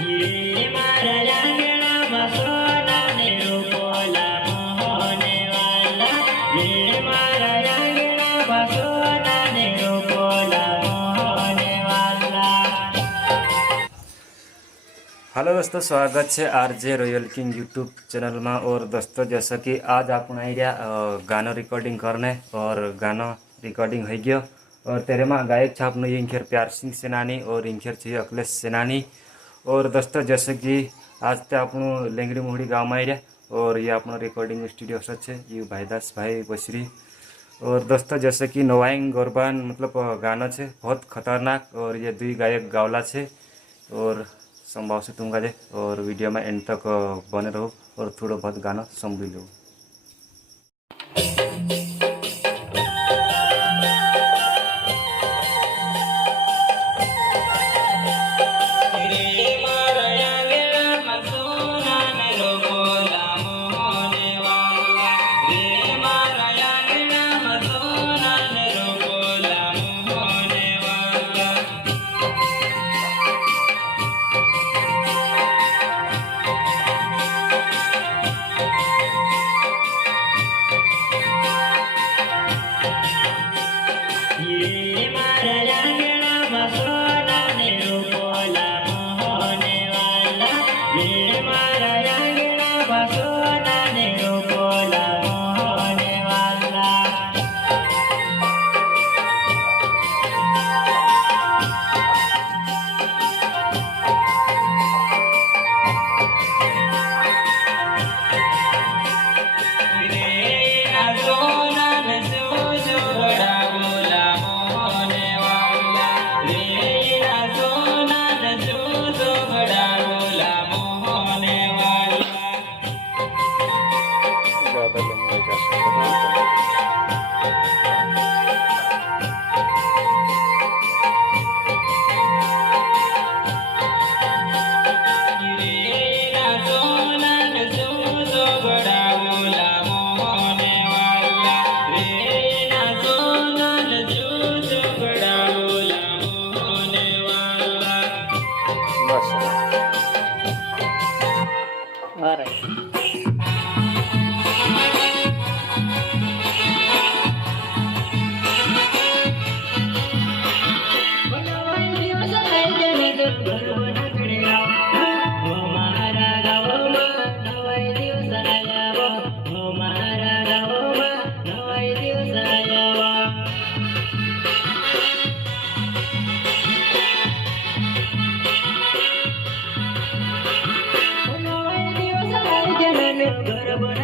ये मारा रंगना मसोना ने रूपोला मोहने वाला ये मारा रंगना मसोना ने रूपोला मोहने वाला। हेलो दोस्तों, स्वागत है RJ royal king YouTube channel में। और दोस्तों जैसा कि आज आप आई रहा गाना रिकॉर्डिंग करने और गाना रिकॉर्डिंग हो गया और तेरे में गायक छाप ने इंखेर प्यार सिंह सेनानी और इंखेर चाहिए अखिलेश सेनानी। और दोस्तों जैसे कि आज तो आप लेंगड़ी मोहड़ी गाँव में आई रहा और ये अपना रिकॉर्डिंग स्टूडियो सच है ये भाईदास भाई बसरी। और दोस्तों जैसे कि नवाइंग गौरबान मतलब गाना है बहुत खतरनाक और ये दुई गायक गावला है और संभव से तुम गाजे और वीडियो में एंड तक बने रहो और थोड़ा बहुत गाना संभल लो। गरबा